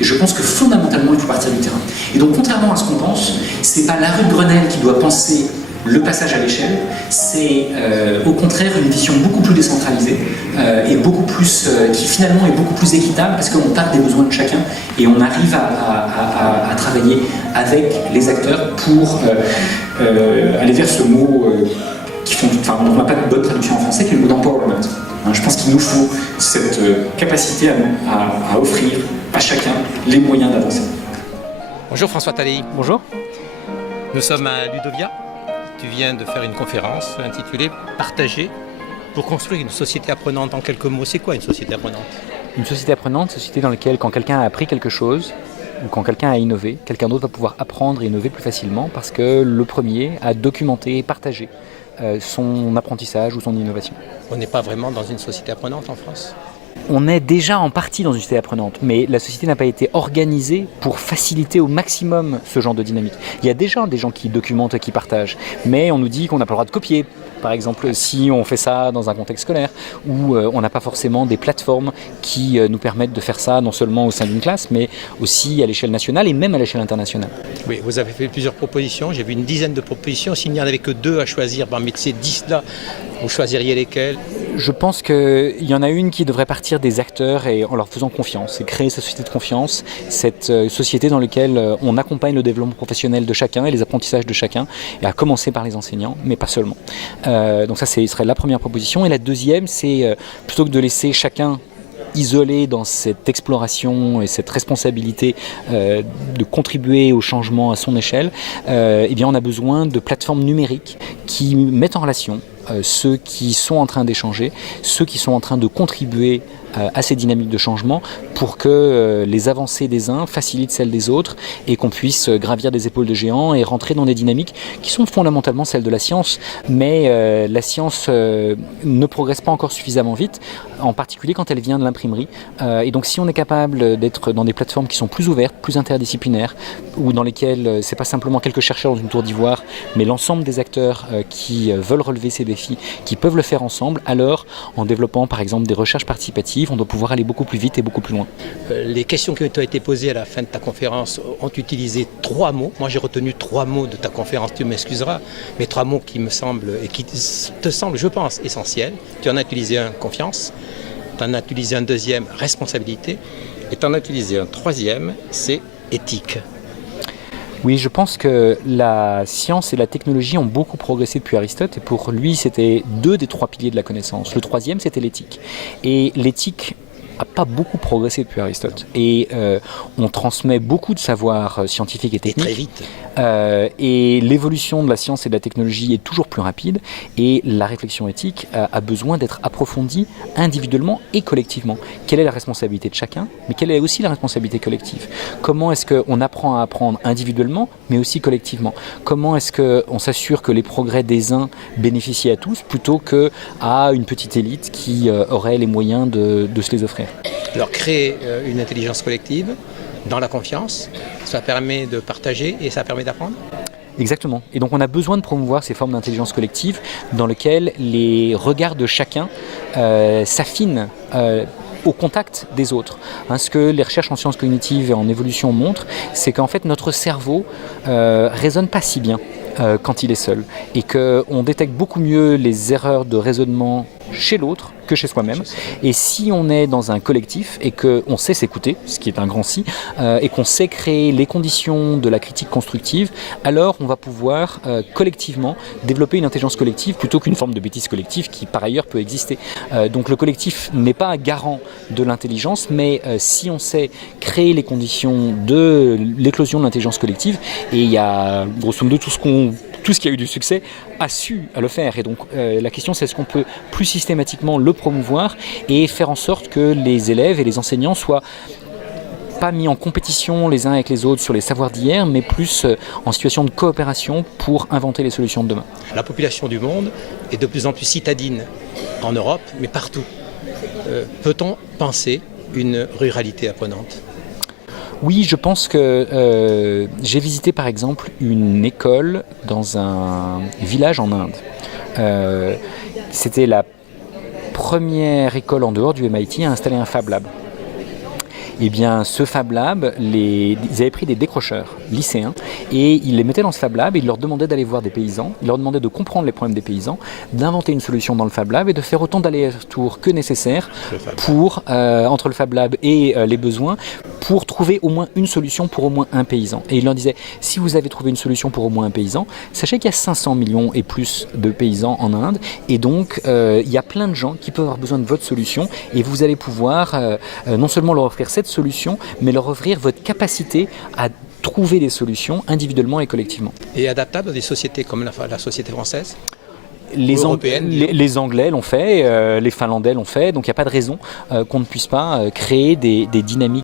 Et je pense que fondamentalement, il faut partir du terrain. Et donc, contrairement à ce qu'on pense, c'est pas la rue de Grenelle qui doit penser le passage à l'échelle, c'est au contraire une vision beaucoup plus décentralisée et beaucoup plus, qui finalement est beaucoup plus équitable parce qu'on part des besoins de chacun et on arrive à travailler avec les acteurs pour aller vers ce mot qui font, enfin, on n'a pas de bonne traduction en français, qui est le mot d'empowerment. Je pense qu'il nous faut cette capacité à offrir à chacun les moyens d'avancer. Bonjour François Talley. Bonjour. Nous sommes à Ludovia. Tu viens de faire une conférence intitulée « Partager pour construire une société apprenante ». En quelques mots, c'est quoi une société apprenante ? Une société apprenante, une société dans laquelle quand quelqu'un a appris quelque chose ou quand quelqu'un a innové, quelqu'un d'autre va pouvoir apprendre et innover plus facilement parce que le premier a documenté et partagé son apprentissage ou son innovation. On n'est pas vraiment dans une société apprenante en France ? On est déjà en partie dans une société apprenante, mais la société n'a pas été organisée pour faciliter au maximum ce genre de dynamique. Il y a déjà des gens qui documentent et qui partagent, mais on nous dit qu'on n'a pas le droit de copier. Par exemple, si on fait ça dans un contexte scolaire, où on n'a pas forcément des plateformes qui nous permettent de faire ça non seulement au sein d'une classe, mais aussi à l'échelle nationale et même à l'échelle internationale. Oui, vous avez fait plusieurs propositions, j'ai vu une dizaine de propositions. S'il n'y en avait que 2 à choisir parmi ces 10-là, vous choisiriez lesquelles ? Je pense qu'il y en a une qui devrait partir des acteurs et en leur faisant confiance, et créer cette société de confiance, cette société dans laquelle on accompagne le développement professionnel de chacun et les apprentissages de chacun, et à commencer par les enseignants, mais pas seulement. Donc ça, ce serait la première proposition. Et la deuxième, c'est plutôt que de laisser chacun isolé dans cette exploration et cette responsabilité de contribuer au changement à son échelle, eh bien on a besoin de plateformes numériques qui mettent en relation ceux qui sont en train d'échanger, ceux qui sont en train de contribuer à ces dynamiques de changement pour que les avancées des uns facilitent celles des autres et qu'on puisse gravir des épaules de géants et rentrer dans des dynamiques qui sont fondamentalement celles de la science. Mais la science ne progresse pas encore suffisamment vite, en particulier quand elle vient de l'imprimerie. Et donc si on est capable d'être dans des plateformes qui sont plus ouvertes, plus interdisciplinaires, ou dans lesquelles c'est pas simplement quelques chercheurs dans une tour d'ivoire, mais l'ensemble des acteurs qui veulent relever ces défis, qui peuvent le faire ensemble, alors en développant par exemple des recherches participatives, on doit pouvoir aller beaucoup plus vite et beaucoup plus loin. Les questions qui ont été posées à la fin de ta conférence ont utilisé 3 mots. Moi, j'ai retenu 3 mots de ta conférence, tu m'excuseras, mais 3 mots qui me semblent et qui te semblent, je pense, essentiels. Tu en as utilisé un, confiance. Tu en as utilisé un deuxième, responsabilité. Et tu en as utilisé un troisième, c'est éthique. Oui, je pense que la science et la technologie ont beaucoup progressé depuis Aristote et pour lui, c'était 2 des 3 piliers de la connaissance. Le troisième, c'était l'éthique. Et l'éthique n'a pas beaucoup progressé depuis Aristote. Et on transmet beaucoup de savoir scientifique et technique. Et très vite. Et l'évolution de la science et de la technologie est toujours plus rapide et la réflexion éthique a besoin d'être approfondie individuellement et collectivement. Quelle est la responsabilité de chacun, mais quelle est aussi la responsabilité collective ? Comment est-ce qu'on apprend à apprendre individuellement, mais aussi collectivement ? Comment est-ce qu'on s'assure que les progrès des uns bénéficient à tous plutôt qu'à une petite élite qui aurait les moyens de se les offrir ? Alors créer une intelligence collective dans la confiance, ça permet de partager et ça permet d'apprendre ? Exactement. Et donc on a besoin de promouvoir ces formes d'intelligence collective dans lesquelles les regards de chacun s'affinent au contact des autres. Ce que les recherches en sciences cognitives et en évolution montrent, c'est qu'en fait notre cerveau raisonne pas si bien quand il est seul et qu'on détecte beaucoup mieux les erreurs de raisonnement chez l'autre que chez soi-même. Et si on est dans un collectif et qu'on sait s'écouter, ce qui est un grand si, et qu'on sait créer les conditions de la critique constructive, alors on va pouvoir collectivement développer une intelligence collective plutôt qu'une forme de bêtise collective qui par ailleurs peut exister. Donc le collectif n'est pas un garant de l'intelligence, mais si on sait créer les conditions de l'éclosion de l'intelligence collective, et il y a grosso modo tout ce qui a eu du succès a su le faire. Et donc la question c'est est-ce qu'on peut plus systématiquement le promouvoir et faire en sorte que les élèves et les enseignants soient pas mis en compétition les uns avec les autres sur les savoirs d'hier, mais plus en situation de coopération pour inventer les solutions de demain. La population du monde est de plus en plus citadine en Europe, mais partout. Peut-on penser une ruralité apprenante ? Oui, je pense que j'ai visité par exemple une école dans un village en Inde. C'était la première école en dehors du MIT à installer un Fab Lab. Eh bien, ce Fab Lab, ils avaient pris des décrocheurs lycéens et ils les mettaient dans ce Fab Lab et ils leur demandaient d'aller voir des paysans, ils leur demandaient de comprendre les problèmes des paysans, d'inventer une solution dans le Fab Lab et de faire autant d'allers-retours que nécessaire entre le Fab Lab et les besoins pour trouver au moins une solution pour au moins un paysan. Et il leur disait, si vous avez trouvé une solution pour au moins un paysan, sachez qu'il y a 500 millions et plus de paysans en Inde et donc il y a plein de gens qui peuvent avoir besoin de votre solution et vous allez pouvoir non seulement leur offrir cette solution, mais leur offrir votre capacité à trouver des solutions individuellement et collectivement. Et adaptable à des sociétés comme la société française ? Les Anglais l'ont fait, les Finlandais l'ont fait, donc il n'y a pas de raison qu'on ne puisse pas créer des dynamiques